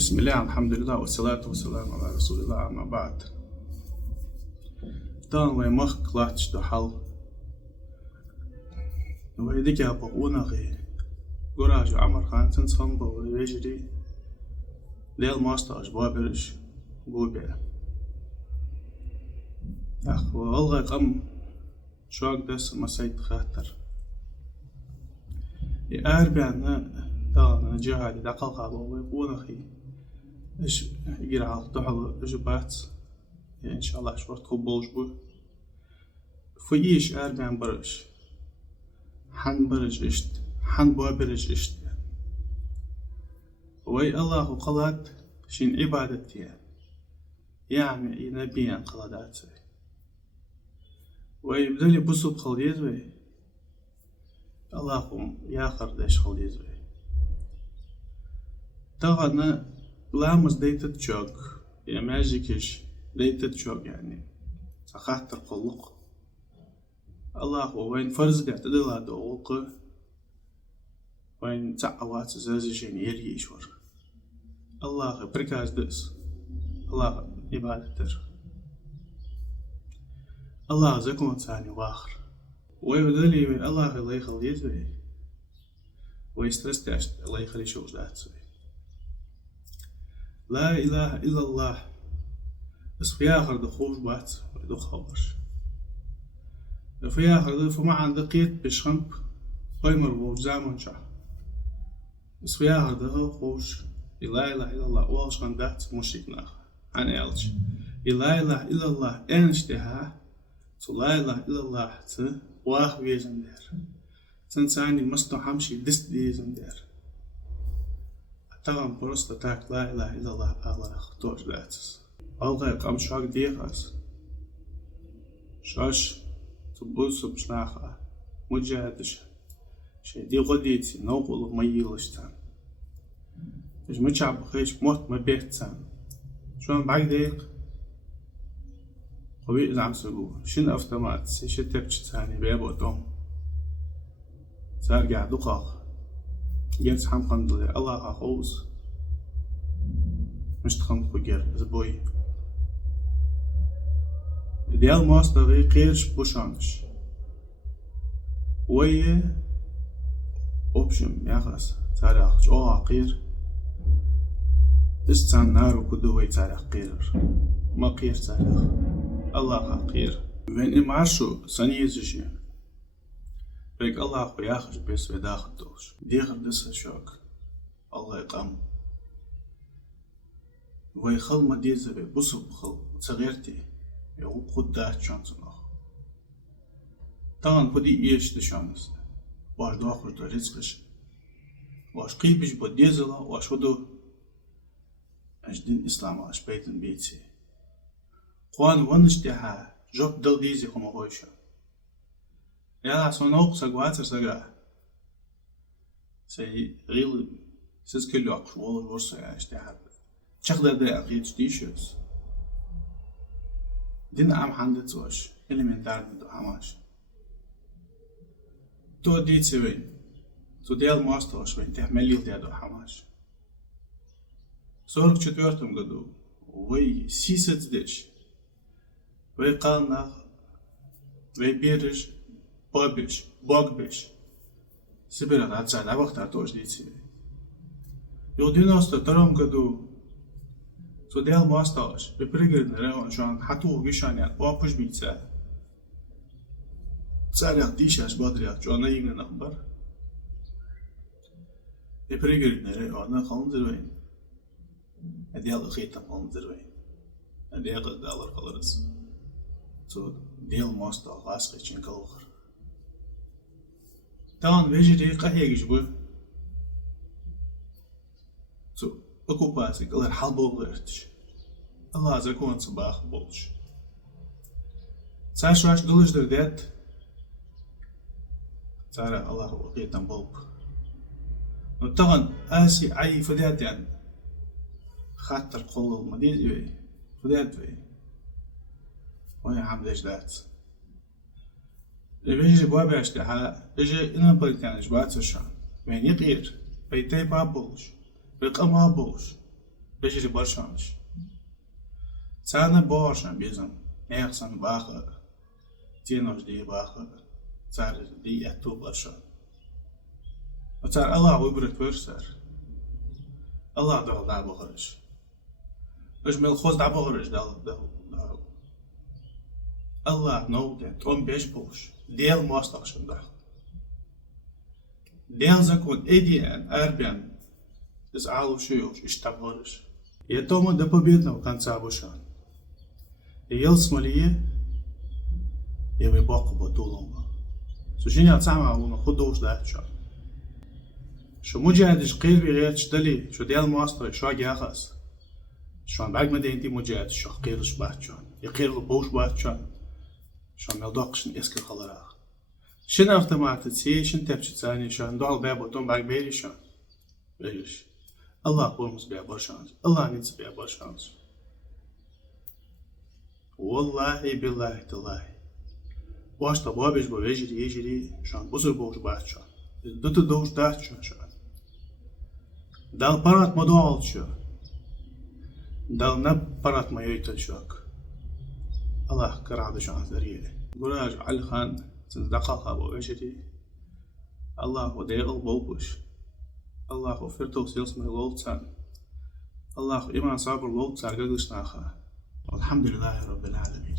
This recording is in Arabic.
بسم الله الحمد لله والصلاة والسلام على رسول الله أما بعد. Dan wij mag klatsch de hal. Wij dik ja بقونا غي. قراج عمر خان تنصم بوجري. ليل ماستاج بابرش بوبي. أخ والله قم شاق دس مسيد خاطر. أربعنا دان جهاد دقل قابو بقونا غي. إيش يجري على الطحل جبات. إن شاء الله شورت قبولش بو. فيش أربعن برش. حن برج إشت حن بابرج إشت وي الله قلاد شين عبادتي يعني نبيا قلادات وي بدلي بصوب خليز وي اللهم ياخر داش خليز وي طبعا لامز ديتت جوك يا ماجيكش ديتت جوك يعني سخاطر قلق الله وين فرز قاعد تدل على دوق وين تعوات زازجين يريشور الله بركاز دس الله عبادتر الله زكون ثاني واخر ويبدلي الله الله يخليه زي ويسترستعشت الله يخلي شوش دات زي لا إله إلا الله بس في آخر دخوش بات ودخوش في آخر فما عندقيت بشخنب قيمر وزامن شع بس في آخر ده خوش لا إله إلا الله والش خندات مشركنا عن ألش لا إله إلا الله أنشتها لا إله إلا الله واخ بيزن دير تنساني مستو حمشي دست ديزن دير أتغم برست تاك لا إله إلا الله الله اختوش داتس ألغي قام شاك ديخاس شاش تبوسو بشناخا مجاهدش شي دي غديتي نوقل ميلشتان إيش متشعب خيش موت ما بيحتسان شون بعد دقيق قوي إذا عم سقو شن أفتمات شي تبتش تاني بيابو دوم صار قاعد دقاق جنس حم قندلي الله أخوز مش تخنق بجر زبوي ديال ماستر غي قيرش بوشانش وي أوبشم ياخس تاريخ جو عقير استان نارو كدوي تاريخ قير ما قير تاريخ الله قير وين إمارشو سنيزشي بيك الله ياخش بس وداخل دوش ديغر دس شوك الله يقام ويخل ما ديزبي بصب خل صغيرتي يقول قدات شانسناخ طبعا بدي إيش دشانس واش داخل دو رزقش واش قيبش بديزلا واش ودو أجدين إسلام واش بيتن بيتسي قوان ونشتها جوب دل ديزي خما غوشا يا سونوق سقواتر سقا سي غيل سيز كلو أقشوال ورسا يا اشتها چقدر ده أقيت ديشوز دين عم حندت واش إلمنتار ندو هماش تو ديتسي وين تو ديال ماستوش وين تحمليل ديادو هماش 44 году вы сисец деш вы qalnaq вы береш побеш богбеш собират отца на вахтар тоже дети и в 92 году судел масташ вы прыгали район жан хату гишаня опуш бица царях дишаш бодрях жона игна нахбар и прыгали район халдырвайн أديال خيطة منظرين أديال دالر خلص تو ديال ماستا غاسق تشين كالوخر تان ويجري قهية جبو تو أكو باسي قلر حال بولرتش الله زكون صباح بولش ساش واش دولش دردات ترى الله وقيتا بولب نتغن آسي عي فدات يعني خاطر قول المدير وي خدات وي ويا حمدش دات بيجي بوابة اشتها بيجي إنا بلتان جبات الشان وين يقير بيتي بابوش بقما بوش بجري برشانش سانا بورشان بيزن نيخسن باخر تينوش دي باخر صار دي اتو برشان وصار الله ويبرك ورسر الله دعو دعو خرج اجمل خوز دعو خرج دعو الله نودن تقوم بيجبوش ديال مواصلة دعو ديال زكون ايديان اربيان из алушиёш иштаборыш. Я тому до победного конца обушан. И ел смолие, и вы боку бутулонга. Сужение от самого луна худош дача. Шо муджадиш قلبي غير تشتلي شو ديال ماستر شو جاخس. شو عم بعد ما دينتي مجاد شو قيرش باتشان. يقير بوش باتشان. شو ملدقش اسكر خلاص. شن افتمعت تسي شن تبش تساني شو ندعو باب وتم بعد بيري شان. بيش. الله قولمز بيا برشانز الله نيتس بيا برشانز والله بالله تالله واشتا بابش بو يجري شان بزر بوش باتشان دوت دوش داتشان شان دال بارات مدوال شو دال نب بارات ما يويتل شوك الله كرعد شان زريلي قراج علي خان تنزدقاقا بو يجري الله وديغل بوبوش الله فردوس يلسمه لولتان الله إيمان صابر لولتان قدشناخا والحمد لله رب العالمين.